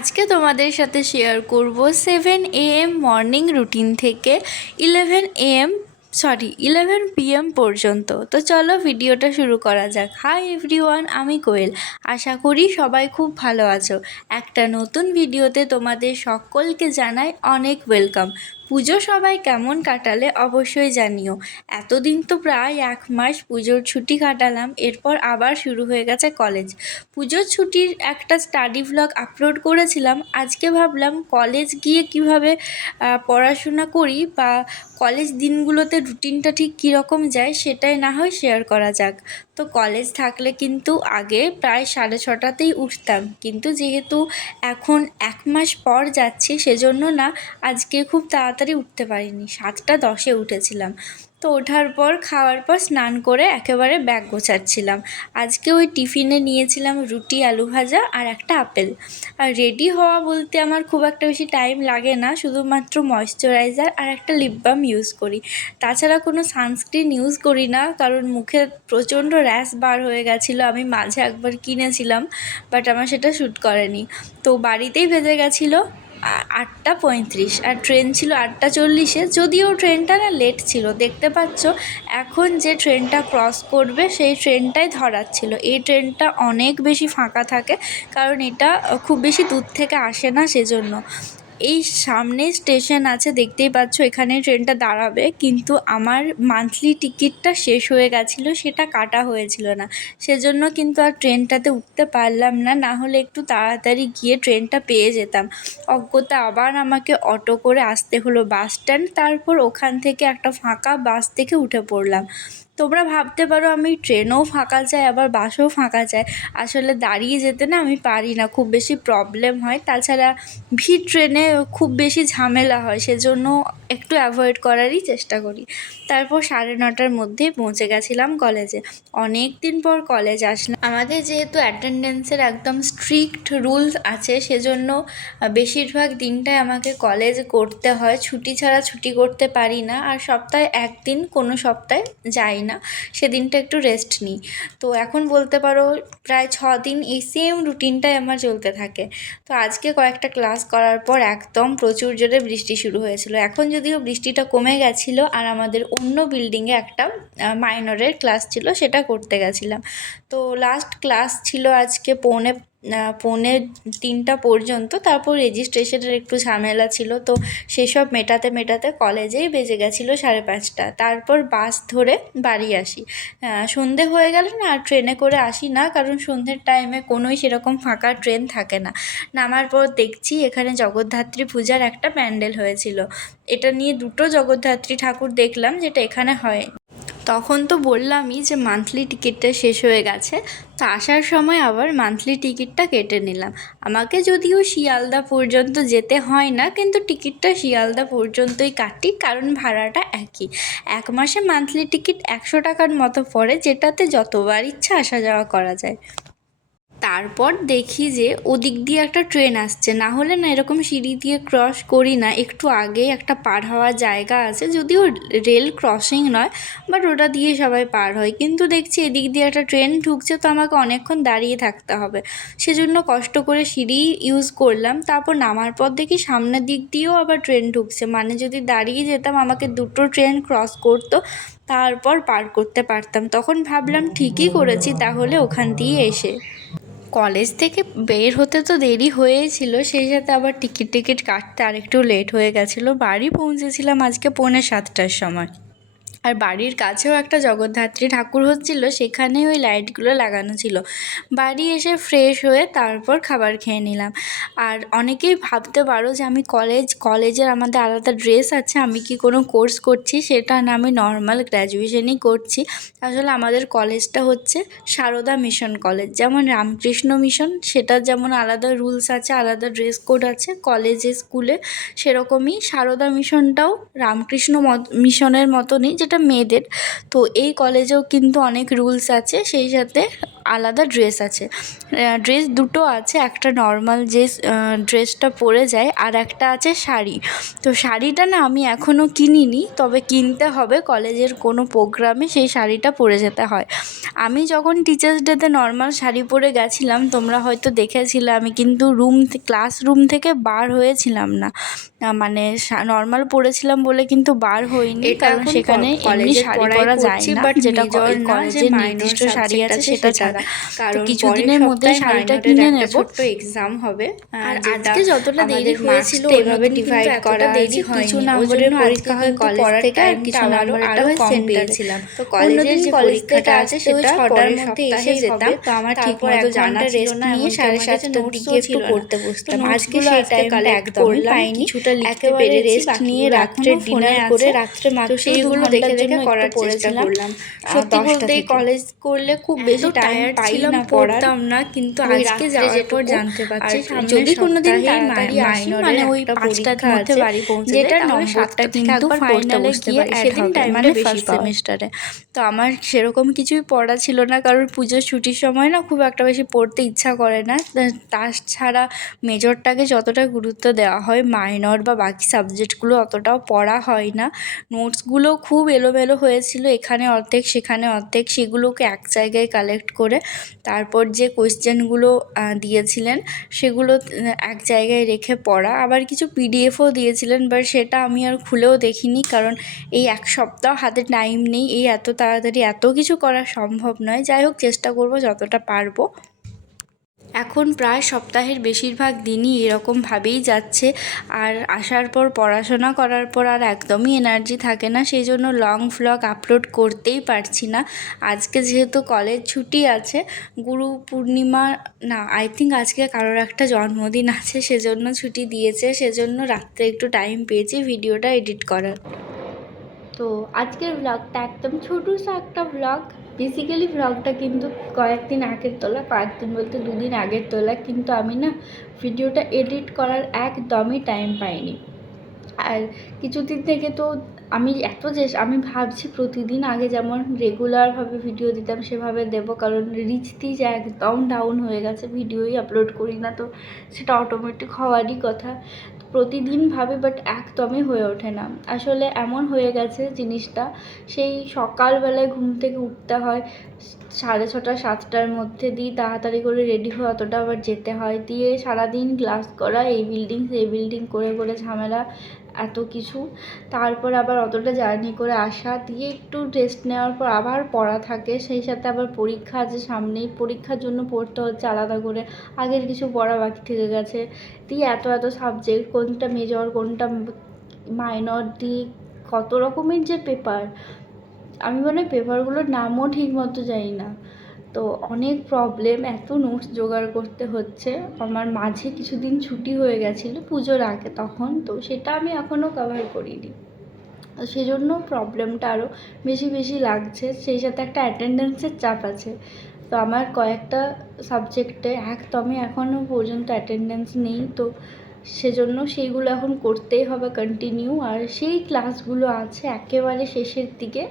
আজকে তোমাদের সাথে শেয়ার করব 7 AM মর্নিং রুটিন থেকে 11 PM পর্যন্ত। তো চলো ভিডিওটা শুরু করা যাক। হাই এভরিওয়ান, আমি কোয়েল। আশা করি সবাই খুব ভালো আছো। একটা নতুন ভিডিওতে তোমাদের সকলকে জানাই অনেক ওয়েলকাম। পুজো সবাই কেমন কাটালে অবশ্যই জানিও। এতদিন তো প্রায় 1 মাস পুজোর ছুটি কাটালাম, এরপর আবার শুরু হয়ে গেছে কলেজ। পুজোর ছুটির একটা স্টাডি ভ্লগ আপলোড করেছিলাম। আজকে ভাবলাম কলেজ গিয়ে কিভাবে পড়াশোনা করি বা কলেজ দিনগুলোতে রুটিনটা ঠিক কীরকম যায় সেটাই না হয় শেয়ার করা যাক। তো কলেজ থাকলে কিন্তু আগে প্রায় 6:30তেই উঠতাম, কিন্তু যেহেতু এখন 1 মাস পর যাচ্ছি সেজন্য না আজকে খুব তাড়াতাড়ি উঠতে পারিনি, 7:10-এ উঠেছিলাম। তো ওঠার পর খাওয়ার পর স্নান করে একেবারে ব্যাগ গোছাচ্ছিলাম। আজকে ওই টিফিনে নিয়েছিলাম রুটি, আলু ভাজা আর একটা আপেল। আর রেডি হওয়া বলতে আমার খুব একটা বেশি টাইম লাগে না, শুধুমাত্র ময়শ্চারাইজার আর একটা লিপ বাম ইউজ করি। তাছাড়া কোনো সানস্ক্রিন ইউজ করি না, কারণ মুখে প্রচণ্ড র্যাশ বার হয়ে গেছিলো। আমি মাঝে একবার কিনেছিলাম, বাট আমার সেটা শ্যুট করেনি। তো বাড়িতেই ভেজে গেছিলো 8:35, আর ট্রেন ছিল 8:40-এ। যদিও ট্রেনটা না লেট ছিল, দেখতে পাচ্ছ এখন যে ট্রেনটা ক্রস করবে সেই ট্রেনটাই ধরার ছিল। এই ট্রেনটা অনেক বেশি ফাঁকা থাকে, কারণ এটা খুব বেশি দূর থেকে আসে না, সেজন্য। এই সামনে স্টেশন আছে, দেখতেই পাচ্ছ, এখানে ট্রেনটা দাঁড়াবে, কিন্তু আমার মান্থলি টিকিটটা শেষ হয়ে গেছিলো, সেটা কাটা হয়েছিল না, সেজন্য কিন্তু আর ট্রেনটাতে উঠতে পারলাম না। না হলে একটু তাড়াতাড়ি গিয়ে ট্রেনটা পেয়ে যেতাম। অজ্ঞতা আবার আমাকে অটো করে আসতে হলো বাস স্ট্যান্ড, তারপর ওখান থেকে একটা ফাঁকা বাস থেকে উঠে পড়লাম। তোমরা ভাবতে পারো আমি ট্রেনও ফাঁকা চাই আবার বাসও ফাঁকা চাই। আসলে দাঁড়িয়ে যেতে না আমি পারি না, খুব বেশি প্রবলেম হয়। তাছাড়া ভিড় ট্রেনে খুব বেশি ঝামেলা হয়, সেজন্য একটু অ্যাভয়েড করারই চেষ্টা করি। তারপর 9:30-এর মধ্যেই পৌঁছে গেছিলাম কলেজে। অনেক দিন পর কলেজ আসলাম। আমাদের যেহেতু অ্যাটেন্ডেন্সের একদম স্ট্রিক্ট রুলস আছে, সেজন্য বেশিরভাগ দিনটাই আমাকে কলেজ করতে হয়। ছুটি ছাড়া ছুটি করতে পারি না, আর সপ্তাহে একদিন কোনো সপ্তাহে যাই না, সেদিনটা একটু রেস্ট নিই। তো এখন বলতে পারো প্রায় 6 দিন এই সেম রুটিনটাই আমার চলতে থাকে। তো আজকে কয়েকটা ক্লাস করার পর একদম প্রচুর জোরে বৃষ্টি শুরু হয়েছিল। এখন যদিও বৃষ্টিটা কমে গেছিলো, আর আমাদের অন্য বিল্ডিংয়ে একটা মাইনরের ক্লাস ছিল, সেটা করতে গেছিলাম। তো লাস্ট ক্লাস ছিল আজকে পৌনে 3টা পর্যন্ত। তারপর রেজিস্ট্রেশনের একটু ঝামেলা ছিল, তো সেসব মেটাতে কলেজেই বেজে গেছিলো 5:30। তারপর বাস ধরে বাড়ি আসি। সন্ধে হয়ে গেলে না আর ট্রেনে করে আসি না, কারণ সন্ধ্যের টাইমে কোনোই সেরকম ফাঁকা ট্রেন থাকে না। নামার পর দেখছি এখানে জগদ্ধাত্রী পূজার একটা প্যান্ডেল হয়েছিল। এটা নিয়ে 2টো জগদ্ধাত্রী ঠাকুর দেখলাম, যেটা এখানে হয়। তখন তো বললামই যে মান্থলি টিকিটটা শেষ হয়ে গেছে, তো আসার সময় আবার মান্থলি টিকিটটা কেটে নিলাম। আমাকে যদিও শিয়ালদা পর্যন্ত যেতে হয় না, কিন্তু টিকিটটা শিয়ালদা পর্যন্তই কাটি, কারণ ভাড়াটা একই। 1 মাসে মান্থলি টিকিট 100 টাকার মতো পড়ে, যেটাতে যতবার ইচ্ছা আসা যাওয়া করা যায়। তারপর দেখি যে ওদিক দিয়ে একটা ট্রেন আসছে, না হলে না এরকম সিঁড়ি দিয়ে ক্রস করি না। একটু আগে একটা পার হওয়ার জায়গা আছে, যদিও রেল ক্রসিং নয়, বাট ওটা দিয়ে সবাই পার হয়। কিন্তু দেখছি এদিক দিয়ে একটা ট্রেন ঢুকছে, তো আমাকে অনেকক্ষণ দাঁড়িয়ে থাকতে হবে, সেজন্য কষ্ট করে সিঁড়ি ইউজ করলাম। তারপর নামার পর দেখি সামনের দিক দিয়েও আবার ট্রেন ঢুকছে, মানে যদি দাঁড়িয়ে যেতাম আমাকে 2টো ট্রেন ক্রস করতো, তারপর পার করতে পারতাম। তখন ভাবলাম ঠিকই করেছি তাহলে ওখান দিয়ে এসে। কলেজ থেকে বের হতে তো দেরি হয়েছিল, সেই সাথে আবার টিকিট কাটতে আরেকটু লেট হয়ে গেছিলো। বাড়ি পৌঁছেছিলাম আজকে 6:45-টার সময়। আর বাড়ির কাছেও একটা জগদ্ধাত্রী ঠাকুর হচ্ছিল, সেখানে ওই লাইটগুলো লাগানো ছিল। বাড়ি এসে ফ্রেশ হয়ে তারপর খাবার খেয়ে নিলাম। আর অনেকেই ভাবতে পারো যে আমি কলেজের আমাদের আলাদা ড্রেস আছে, আমি কি কোনো কোর্স করছি? সেটা না, আমি নর্মাল গ্র্যাজুয়েশনই করছি। আসলে আমাদের কলেজটা হচ্ছে সারদা মিশন কলেজ। যেমন রামকৃষ্ণ মিশন, সেটার যেমন আলাদা রুলস আছে, আলাদা ড্রেস কোড আছে কলেজে স্কুলে, সেরকমই সারদা মিশনটাও রামকৃষ্ণ মিশনের মতনই, যেটা মেয়েদের। তো এই কলেজেও কিন্তু অনেক রুলস আছে, সেই সাথে আলাদা ড্রেস আছে, ড্রেস দুটো আছে, একটা নর্মাল যে ড্রেসটা পরে যায় আর একটা আছে শাড়ি। তো শাড়িটা না আমি এখনও কিনিনি, তবে কিনতে হবে, কলেজের কোনো প্রোগ্রামে সেই শাড়িটা পরে যেতে হয়। আমি যখন টিচার্স ডেতে নর্মাল শাড়ি পরে গেছিলাম, তোমরা হয়তো দেখেছিলে, আমি কিন্তু ক্লাসরুম থেকে বার হয়েছিলাম না, মানে নর্মাল পরেছিলাম বলে কিন্তু বার হইনি, কারণ সেখানে এমনি শাড়ি পরা যায় না, বাট যেটা কলেজের নির্দিষ্ট শাড়ি আছে সেটা ছাড়া। তো কিছুদিনের মধ্যে শাড়িটা কিনে নেব, ছোট্ট এক্সাম হবে। আর আজকে যতটা দেরি হয়েছিল এভাবে ডিভাইড করা দেরি কিছু নম্বরের পরীক্ষা হয় কলেজ থেকে, আর কিছু নম্বর আরো কম পেয়েছিলাম। তো কলেজের যে পরীক্ষাটা আছে সেটা 6টার মধ্যে এসে যেতাম, তো আমার ঠিক মতো জানা ছিল না, নিয়ে 7:30টার দিকে একটু পড়তে বসতাম। আজকে সেই টাইমটা একদমই পাইনি, কিছুটা লিখতে পেরেছি, রেস্ট নিয়ে রাত্রে ডিনার করে রাত্রে মাত্র সেইগুলো দেখে দেখে করার চেষ্টা করলাম। সত্যি বলতে কলেজ করলে খুব বেশি টাইম পাই না, পড়তাম না, কিন্তু আজকে যাওয়ার পর জানতে পারছি যদি কোনোদিন তাড়াতাড়ি আসি, মানে ওই 5টার মধ্যে বাড়ি পৌঁছে যেটা নম্বরটা কিন্তু ফাইনালে গিয়ে সেদিন টাইমটা ফার্স্ট সেমিস্টারে। তো আমার সেরকম কিছুই পড়া ছিল না, কারণ পুজোর ছুটির সময় না খুব একটা বেশি পড়তে ইচ্ছা করে না। তাছাড়া মেজরটাকে যতটা গুরুত্ব দেওয়া হয়, মাইনর বা বাকি সাবজেক্টগুলো অতটাও পড়া হয় না। নোটসগুলো খুব এলোমেলো হয়েছিল, এখানে অর্ধেক সেখানে অর্ধেক, সেগুলোকে এক জায়গায় কালেক্ট করে তারপর যে কোয়েশ্চেনগুলো দিয়েছিলেন সেগুলো এক জায়গায় রেখে পড়া। আবার কিছু পিডিএফও দিয়েছিলেন, বাট সেটা আমি আর খুলেও দেখিনি, কারণ এই এক সপ্তাহ হাতে টাইম নেই, এই এত তাড়াতাড়ি এত কিছু করা সম্ভব নয়। যাই হোক, চেষ্টা করব যতটা পারবো। এখন প্রায় সপ্তাহের বেশিরভাগ দিনই এরকমভাবেই যাচ্ছে, আর আসার পর পড়াশোনা করার পর আর একদমই এনার্জি থাকে না, সেই জন্য লং ভ্লগ আপলোড করতেই পারছি না। আজকে যেহেতু কলেজ ছুটি আছে, গুরু পূর্ণিমা না, আই থিঙ্ক আজকে কারোর একটা জন্মদিন আছে, সেজন্য ছুটি দিয়েছে, সেজন্য রাত্রে একটু টাইম পেয়েছি ভিডিওটা এডিট করার। তো আজকের ভ্লগটা একদম ছোট্ট একটা ভ্লগ। বেসিক্যালি ভ্লগটা কিন্তু কয়েকদিন আগের তোলা, কয়েকদিন বলতে 2 দিন আগের তোলা, কিন্তু আমি না ভিডিওটা এডিট করার একদমই টাইম পাইনি। আর কিছুদিন থেকে তো আমি ভাবছি প্রতিদিন আগে যেমন রেগুলারভাবে ভিডিও দিতাম সেভাবে দেবো, কারণ রিচ একদম ডাউন হয়ে গেছে, ভিডিওই আপলোড করি না, তো সেটা অটোমেটিক হওয়ারই কথা। প্রতিদিন ভাবে, বাট একদমই হয়ে ওঠে না। আসলে এমন হয়ে গেছে জিনিসটা, সেই সকালবেলায় ঘুম থেকে উঠতে হয় 6:30 7টার মধ্যে, দিয়ে তাড়াতাড়ি করে রেডি হয়ে অতটা আবার যেতে হয়, দিয়ে সারাদিন ক্লাস করা, এই বিল্ডিং সেই বিল্ডিং করে করে ঝামেলা এত কিছু, তারপর আবার অতটা জার্নি করে আসা, দিয়ে একটু রেস্ট নেওয়ার পর আবার পড়া থাকে, সেই সাথে আবার পরীক্ষা আছে সামনেই, পরীক্ষার জন্য পড়তে হচ্ছে আলাদা করে, আগের কিছু পড়া বাকি থেকে গেছে, দিয়ে এত সাবজেক্ট, কোনটা মেজর কোনটা মাইনর, দিয়ে কত রকমের যে পেপার, আমি মনে হয় পেপারগুলোর নামও ঠিক মতো জানি না। তো অনেক প্রবলেম, এত নোটস জোগাড় করতে হচ্ছে। আমার মাঝে কিছুদিন ছুটি হয়ে গেছিলো পুজোর আগে, তখন তো সেটা আমি এখনও কভার করিনি, সেজন্য প্রবলেমটা আরও বেশি লাগছে। সেই সাথে একটা অ্যাটেন্ডেন্সের চাপ আছে, তো আমার কয়েকটা সাবজেক্টে একদমই এখনও পর্যন্ত অ্যাটেন্ডেন্স নেই, তো সেজন্য সেইগুলো এখন করতেই হবে কন্টিনিউ। আর সেই ক্লাসগুলো আছে একেবারে শেষের দিকে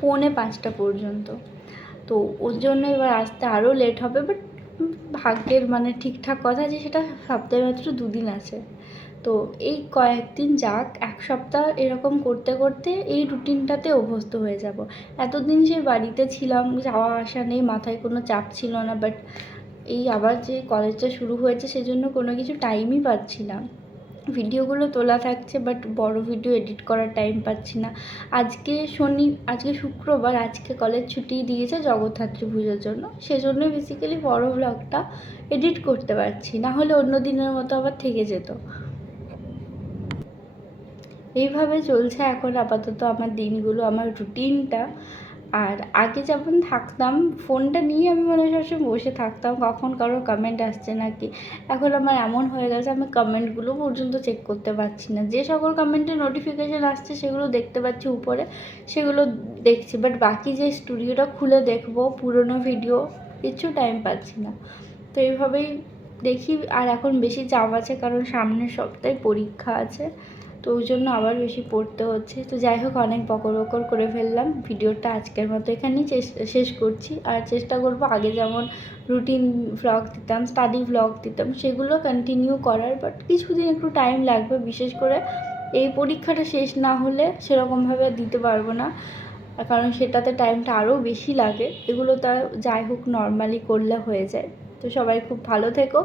4:45 পর্যন্ত, তো ওর জন্য এবার আসতে আরও লেট হবে, বাট ভাগ্যের মানে ঠিকঠাক কথা যে সেটা সপ্তাহে মাত্র 2 দিন আছে। তো এই কয়েকদিন যাক, এক সপ্তাহ এরকম করতে করতে এই রুটিনটাতে অভ্যস্ত হয়ে যাব। এতদিন সেই বাড়িতে ছিলাম, যাওয়া আসা নেই, মাথায় কোনো চাপ ছিল না, বাট এই আবার যে কলেজটা শুরু হয়েছে সেজন্য কোনো কিছু টাইমই পাচ্ছি না। ভিডিওগুলো তোলা থাকছে, বাট বড় ভিডিও এডিট করার টাইম পাচ্ছি না। আজকে শুক্রবার, আজকে কলেজ ছুটি দিয়েছে জগদ্ধাত্রী পুজোর জন্য, সেজন্যই বেসিক্যালি বড় ব্লগটা এডিট করতে পারছি, না হলে অন্য দিনের মতো আবার থেকে যেত। এইভাবে চলছে এখন আপাতত আমার দিনগুলো, আমার রুটিনটা। আর আগে যেমন থাকতাম, ফোনটা নিয়ে আমি মনে হয় সবসময় বসে থাকতাম কখন কারোর কমেন্ট আসছে নাকি, এখন আমার এমন হয়ে গেছে আমি কমেন্টগুলো পর্যন্ত চেক করতে পারছি না। যে সকল কমেন্টের নোটিফিকেশান আসছে সেগুলো দেখতে পাচ্ছি উপরে, সেগুলো দেখছি, বাট বাকি যে স্টুডিওটা খুলে দেখবো পুরনো ভিডিও, কিছু টাইম পাচ্ছি না। তো এইভাবেই দেখি। আর এখন বেশি চাপ আছে, কারণ সামনের সপ্তাহে পরীক্ষা আছে, তো ওই জন্য আবার বেশি পড়তে হচ্ছে। তো যাই হোক, অনেক বকর করে ফেললাম। ভিডিওটা আজকের মতো এখানেই শেষ করছি। আর চেষ্টা করব আগে যেমন রুটিন ভ্লগ দিতাম, স্টাডি ভ্লগ দিতাম, সেগুলো কন্টিনিউ করার। বাট কিছুদিন একটু টাইম লাগবে, বিশেষ করে এই পরীক্ষাটা শেষ না হলে সেরকমভাবে দিতে পারবো না, কারণ সেটাতে টাইমটা আরও বেশি লাগে। এগুলো তা যাই হোক নর্মালি করলে হয়ে যায়। তো সবাই খুব ভালো থেকো,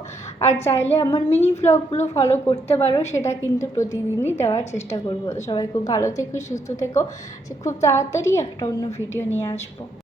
আর চাইলে আমার মিনি ভ্লগগুলো ফলো করতে পারো, সেটা কিন্তু প্রতিদিনই দেওয়ার চেষ্টা করবো। তো সবাই খুব ভালো থেকো, সুস্থ থেকো। খুব তাড়াতাড়ি একটা অন্য ভিডিও নিয়ে আসবো।